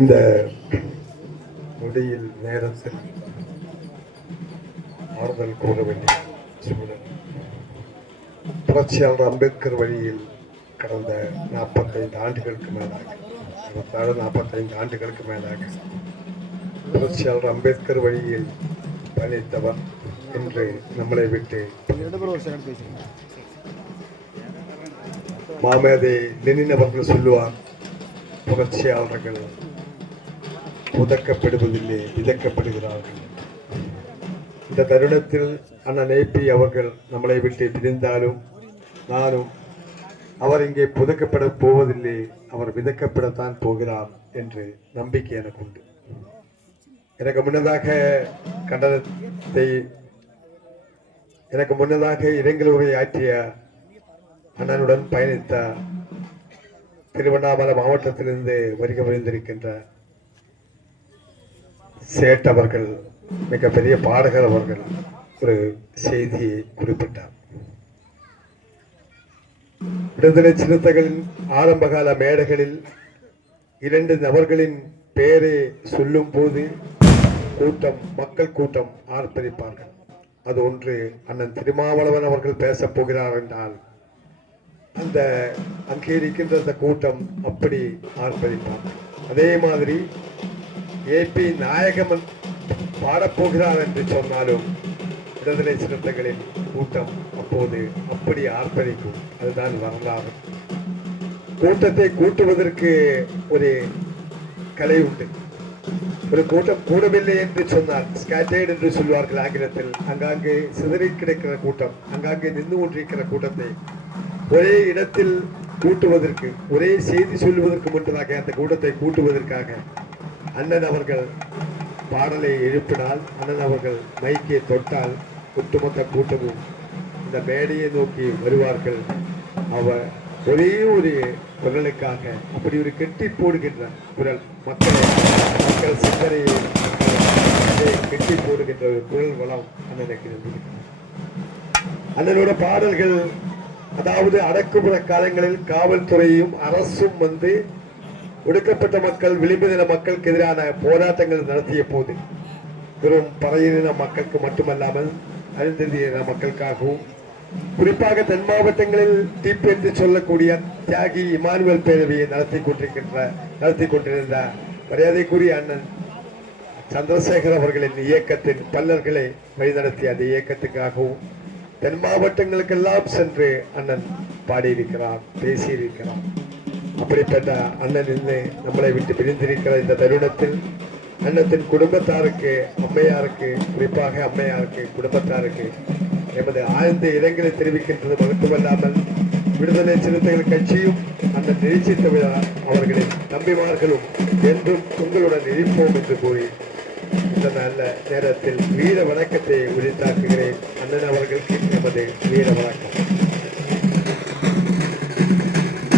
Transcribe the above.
இந்த நொடியில் நேரத்தில் ஆறுதல் கூற வேண்டிய சூழல். புரட்சியாளர் அம்பேத்கர் வழியில் கடந்த 45 ஆண்டுகளுக்கு மேலாக 45 ஆண்டுகளுக்கு மேலாக புரட்சியாளர் அம்பேத்கர் வழியில் பயணித்தவர் என்று நம்மளை விட்டு மாமேதை லெனின் அவர்கள் சொல்லுவார், புரட்சியாளர்கள் புதைக்கப்படுவதில்லை, விதைக்கப்படுகிறார்கள். இந்த தருணத்தில் அண்ணன் ஏபி அவர்கள் நம்மளை விட்டு பிரிந்தாலும் நானும் அவர் இங்கே புதைக்கப்பட போவதில்லை, அவர் விதைக்கப்படத்தான் போகிறார் என்று நம்பிக்கை எனக்கு உண்டு. எனக்கு முன்னதாக இரங்கல் உரை ஆற்றிய அண்ணனுடன் பயணித்த திருவண்ணாமலை மாவட்டத்திலிருந்து வருகை புரிந்திருக்கின்ற சேட் அவர்கள், மிகப்பெரிய பாடகர் அவர்கள் ஒரு செய்தியை குறிப்பிட்டார். விடுதலை சிறுத்தைகளின் ஆரம்பகால மேடைகளில் 2 நபர்களின் பெயரை சொல்லும் போது மக்கள் கூட்டம் ஆர்ப்பரிப்பார்கள். அது ஒன்று அண்ணன் திருமாவளவன் அவர்கள் பேசப் போகிறார் என்றால் அங்கே இருக்கின்ற அந்த கூட்டம் அப்படி ஆர்ப்பரிப்பார். அதே மாதிரி ஏபி நாயகமன் பாடப்போகிறார் என்று சொன்னாலும் விடுதலை சிறுத்தைகளின் கூட்டம் அப்போது அப்படி ஆர்ப்பரிக்கும். அதுதான் வரலாறு. கூட்டத்தை கூட்டுவதற்கு ஒரு கலை உண்டு. ஒரு கூட்டம் கூடவில்லை என்று சொன்னால் ஸ்கேட்டர்ட் என்று சொல்வார்கள் ஆங்கிலத்தில். அங்காங்கே சிதறி கிடக்கிற கூட்டம், அங்காங்கே நின்று கொண்டிருக்கிற கூட்டத்தை ஒரே இடத்தில் கூட்டுவதற்கு, ஒரே செய்தி சொல்லுவதற்கு முன்பதாக அந்த கூட்டத்தை கூட்டுவதற்காக அண்ணன் அவர்கள் பாடலை எழுப்பினால், அண்ணன் அவர்கள் மைக்கை தொட்டால் ஒட்டுமொத்த கூட்டமும் இந்த மேடையை நோக்கி வருவார்கள். அவர் ஒரே ஒரு குரலுக்காக அப்படி ஒரு கெட்டி போடுகின்ற குரல், மக்கள் சிந்தனையை கெட்டி போடுகின்ற ஒரு குரல் வளம் அண்ணனுக்கு இருந்திருக்கிறது. அண்ணனோட பாடல்கள், அதாவது அடக்குமுறை காலங்களில் காவல்துறையும் அரசும் வந்து ஒடுக்கப்பட்ட மக்கள், விளிம்புநில மக்களுக்கு எதிரான போராட்டங்கள் நடத்திய போது வெறும் பறையின மக்களுக்கு மட்டுமல்லாமல் அருந்ததியின மக்களுக்காகவும், குறிப்பாக தென் மாவட்டங்களில் டீப் என்று சொல்லக்கூடிய தியாகி இமானுவேல் பேரவையை நடத்தி கொண்டிருந்த மரியாதைக்குரிய அண்ணன் சந்திரசேகர் அவர்களின் இயக்கத்தின் பல்லர்களை வழிநடத்திய அந்த இயக்கத்துக்காகவும் தென் மாவட்டங்களுக்கெல்லாம் சென்று அண்ணன் பாடியிருக்கிறார், பேசியிருக்கிறார். அப்படிப்பட்ட அண்ணன் இன்று நம்மளை விட்டு பிரிந்திருக்கிற இந்த தருணத்தில் அண்ணத்தின் குடும்பத்தாருக்கு, அம்மையாருக்கு, குறிப்பாக அம்மையாருக்கு, குடும்பத்தாருக்கு எமது ஆழ்ந்த இரங்கலை தெரிவிக்கின்றது மட்டுமல்லாமல் விடுதலை சிறுத்தைகள் கட்சியும் அந்த நிச்சயித்த அவர்களின் தம்பிமார்களும் என்றும் உங்களுடன் இருப்போம் என்று கூறி இந்த நல்ல நேரத்தில் வீர வணக்கத்தை உரித்தாக்குகிறேன். அண்ணன் அவர்களுக்கு எமது வீர வணக்கம்.